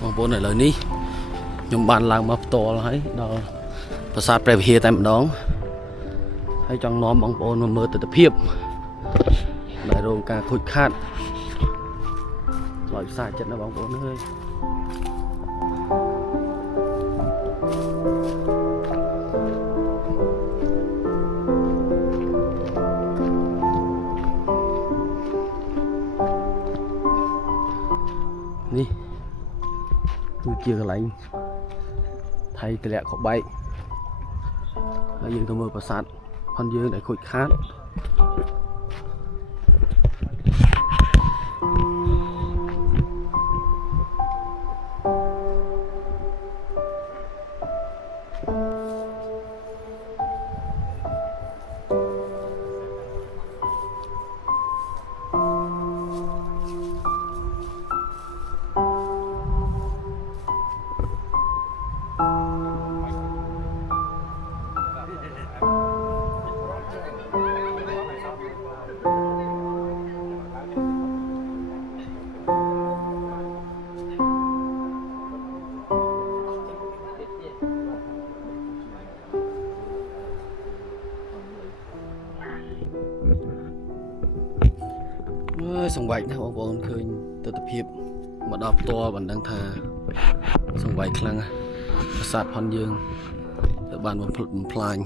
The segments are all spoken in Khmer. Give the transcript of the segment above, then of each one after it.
បងប្អូនឥឡូវនេះខ្ញុំបានឡើងមកផ្ទាល់ហើយដល់ប្រាសាទព្រះវិហារតែម្ដងហើយចង់នាំបងប្អូនមកមើលទស្សនភាពដែលរងការខូចខាតឆ្លើយផ្សាចិត្តណាបងប្អូនអើយនេះគឺជាកន្លែងថៃតម្លាក់ខបែកហើយយើងទៅមើលប្រាសាទផនយើងដែលខូចខាតសង្វាក់ណាបងប្អូនឃើញទស្សនភាពមកដល់ផ្ទាល់បានដឹងថាសង្វាក់ខ្លាំងប្រាសាទផនយើងទៅបានបំផ្លាញ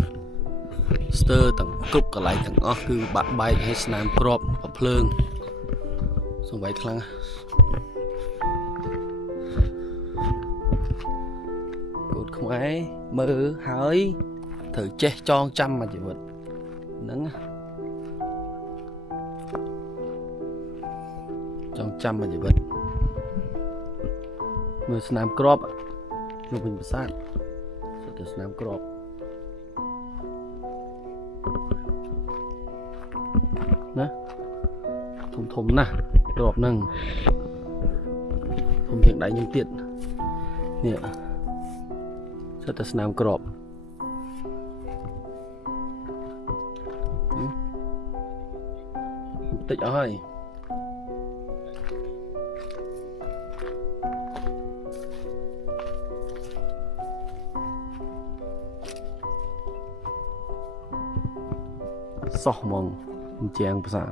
ស្ទើរទាំងគ្រប់កន្លែងទាំងអស់គឺបាក់បែកហើយស្នាមគ្រាប់ភ្លើងសង្វាក់ខ្លាំងកូនខ្មែរមើលហើយត្រូវចេះចងចាំមកជីវិតហ្នឹងចងចាំមកជីវិតមើលស្នាមគ្រាប់ជុំវិញប្រាសាទទៅស្នាមគ្រាប់ណាធំណាស់គ្រាប់ហ្នឹងធំជាងដៃខ្ញុំទៀតនេះសិតតែស្នាមគ្រាប់បន្តិចអស់ហើយសោះហ្មងជាងប្រាសាទ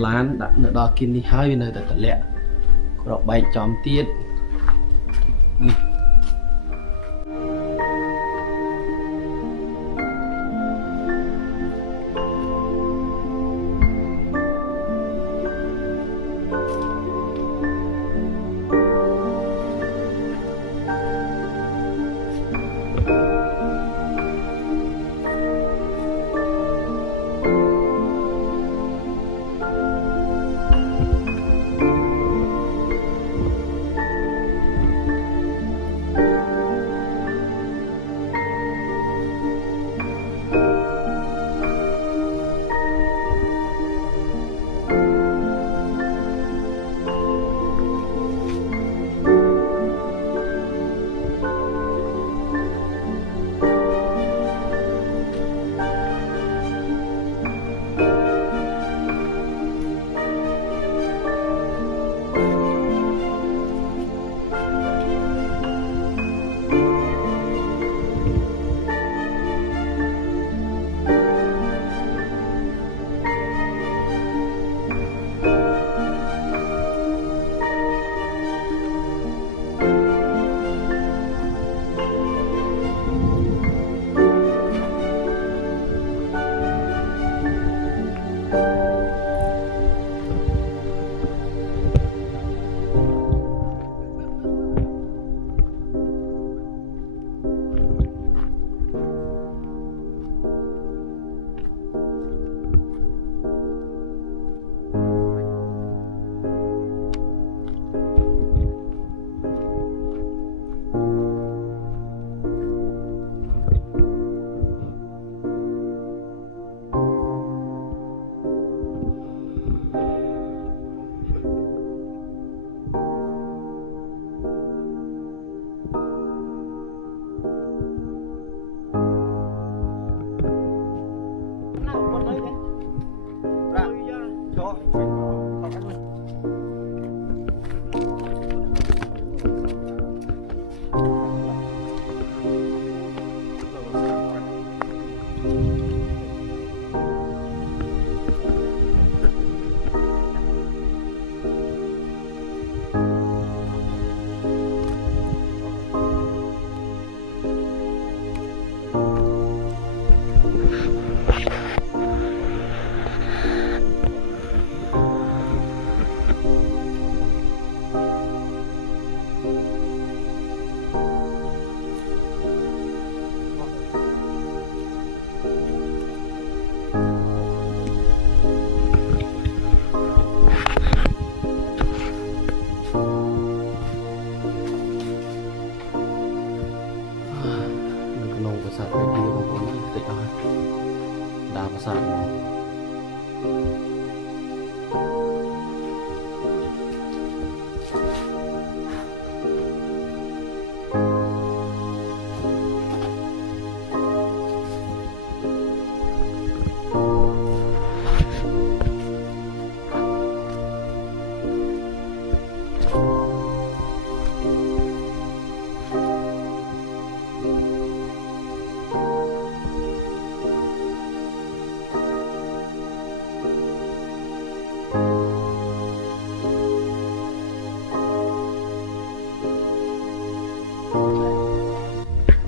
lan đã nó đo kinh đi hai bên nơi tại lẹ có đọc bay chóm tiết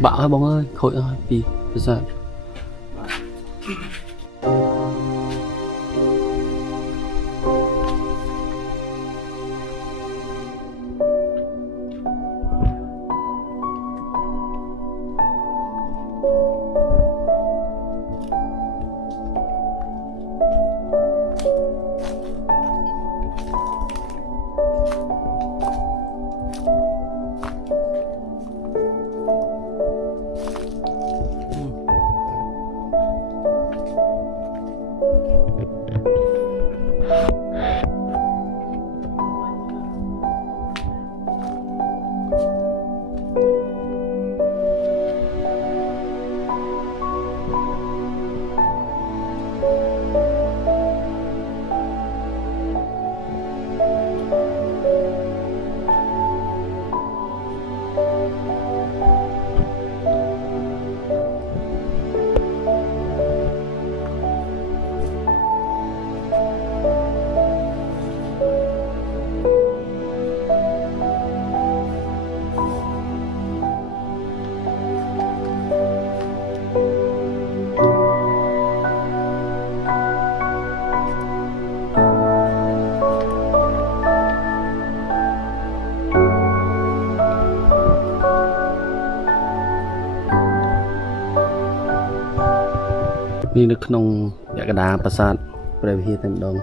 bão ơi bóng ơi khôi ơi vì bây giờ นี่นึกนงอยากกระดาประสาทเปรย์พีเต็มดง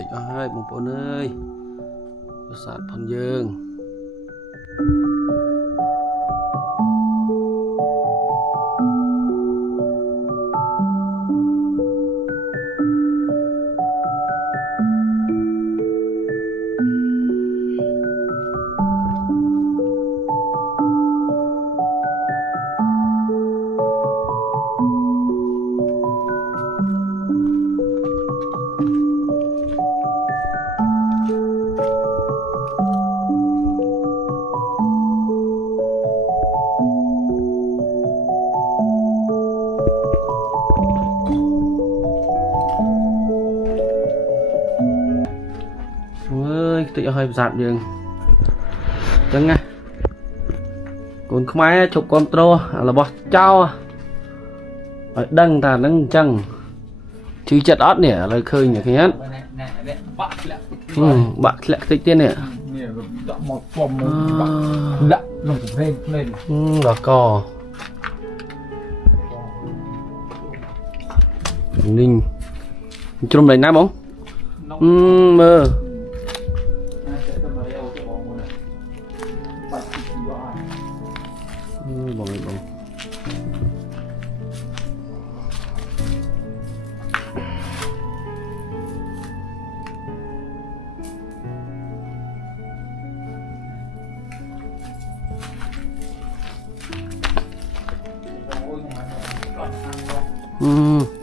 ติดเอาให้บงปนเอ้ยประสาทพันเยิงติดเอาให้ประสาทยังจังไงคนขมายchụp con trâu là bó trao đăng ta đăng chăng chứ chặt ớt nè lời khơi nhỉ cái nhát bạc lẹ tích tiên nè đỏ cò ninh trong này nát bóng mơ bông bông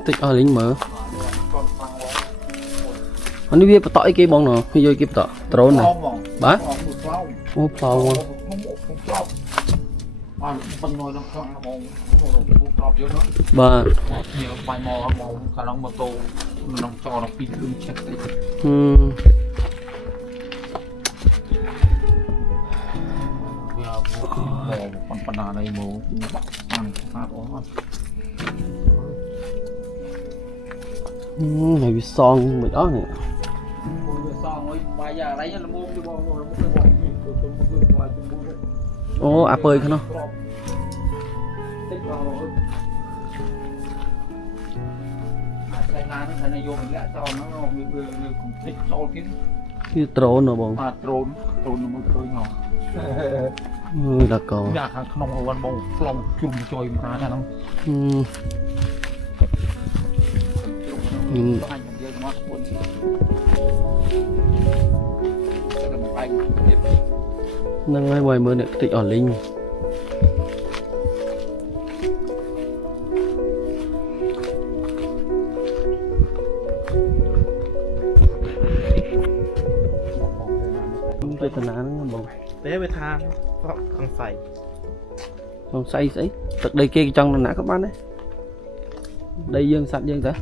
tích ở lính mở anh đi biết tỏi cái bông nào khi vô cái tỏi trốn này bá ô plau luôn ba nhiều bài mò khả năng mô tô nó cho nó pin cứng chắc đấy con phần nào đây mồ ăn phát ổn này bị son bị đó nè ô à bơi không cái trốn nó bông trốn nó mới khơi ngọt là có dạ khang không ăn bông phong chung chơi mà ta nó năng ai ngoài mưa này tịnh ở linhไปตนาnó bông téไปทางsay ấy tận đây kia trong là nã các bạn đấy đây dương sạch dương ta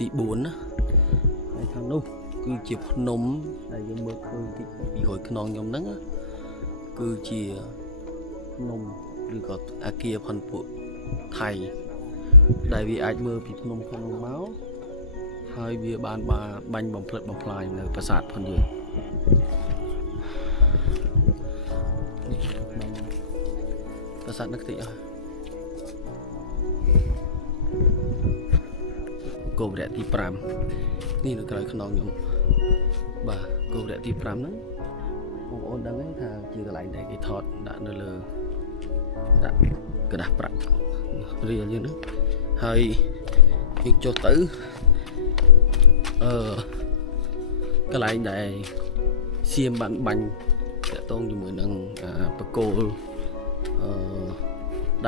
ទី4ណាហើយខាងនោះគឺជាភ្នំដែលយើងមើលឃើញទីពីក្រោយខ្នងខ្ញុំហ្នឹងគឺជាភ្នំឬក៏អាគារផនពួកថៃដែលវាអាចមើលពីភ្នំខាងនោះមកហើយវាបានបាញ់បំផ្លិចបំផ្លាញនៅប្រាសាទផនយើងនេះប្រាសាទនឹកតិចអស់គោលរៈទី5នេះនៅក្រៅខ្នងខ្ញុំបាទគោលរៈទី5ហ្នឹងបងប្អូនដឹងហើយថាជាកន្លែងដែលគេថតដាក់នៅលើដាក់กระดาษប្រាក់រៀលយើងហ្នឹងហើយយើងចុះទៅកន្លែងដែលសៀមបានបាញ់តាក់ទងជាមួយនឹងបកគោល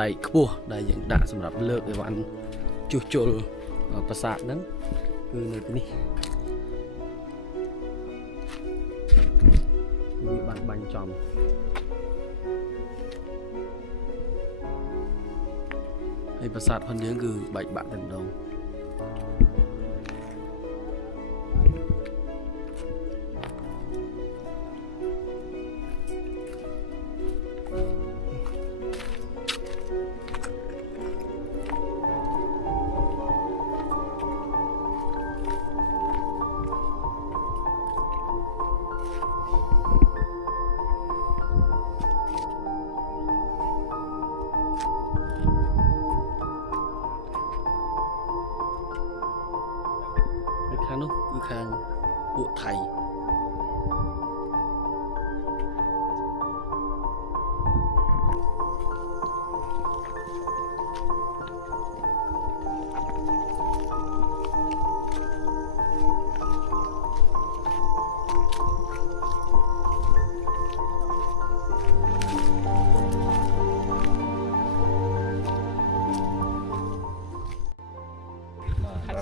ដៃខ្ពស់ដែលយើងដាក់សម្រាប់លើកអីវ៉ាន់ជួសជុលប្រាសាទហ្នឹងគឺនៅទីនេះវាបានបាញ់ចំហើយប្រាសាទផងយើងគឺបែកបាក់តែម្ដងខាងនោះគឺខាងពួកថៃ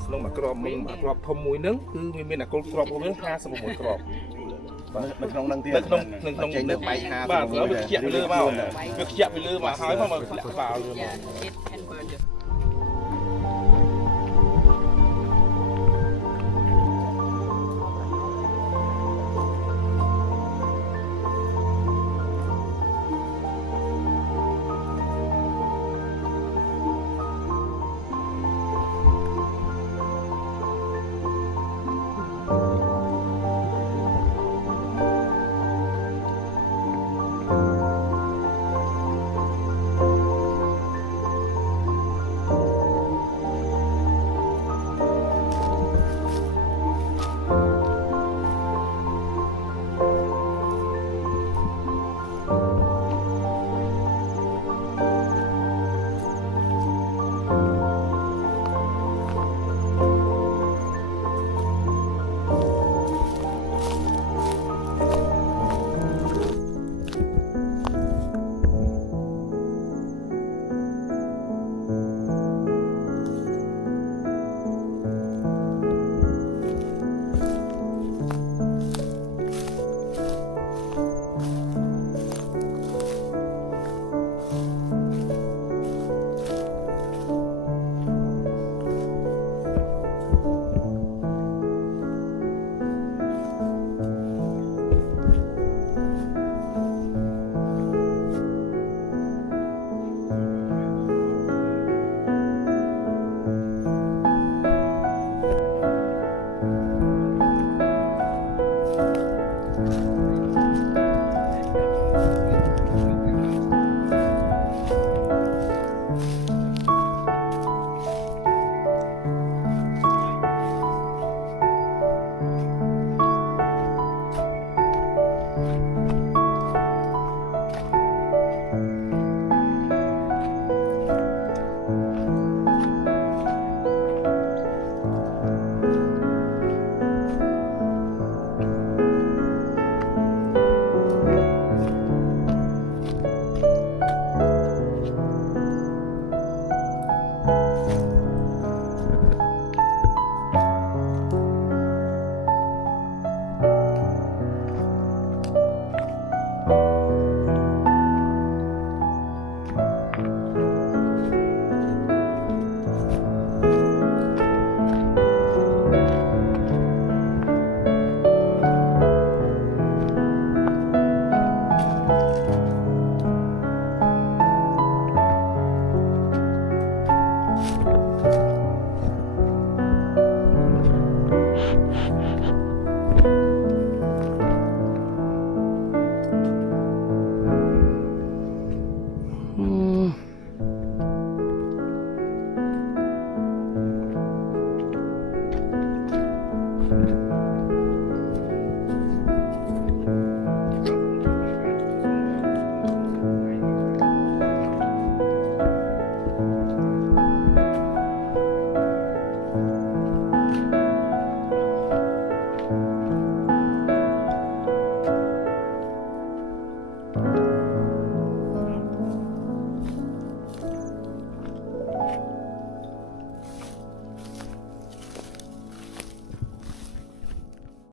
ក្នុងមួយក្របមួយក្របធំមួយហ្នឹងគឺមានអាកុលក្របមួយហ្នឹង56ក្របនៅក្នុងហ្នឹងទៀតនៅក្នុងនៅបែក50បាទវាខ្ជាក់ពីលើមកវាខ្ជាក់ពីលើមកហើយមកធ្លាក់ក្បាលវាមក Ừ.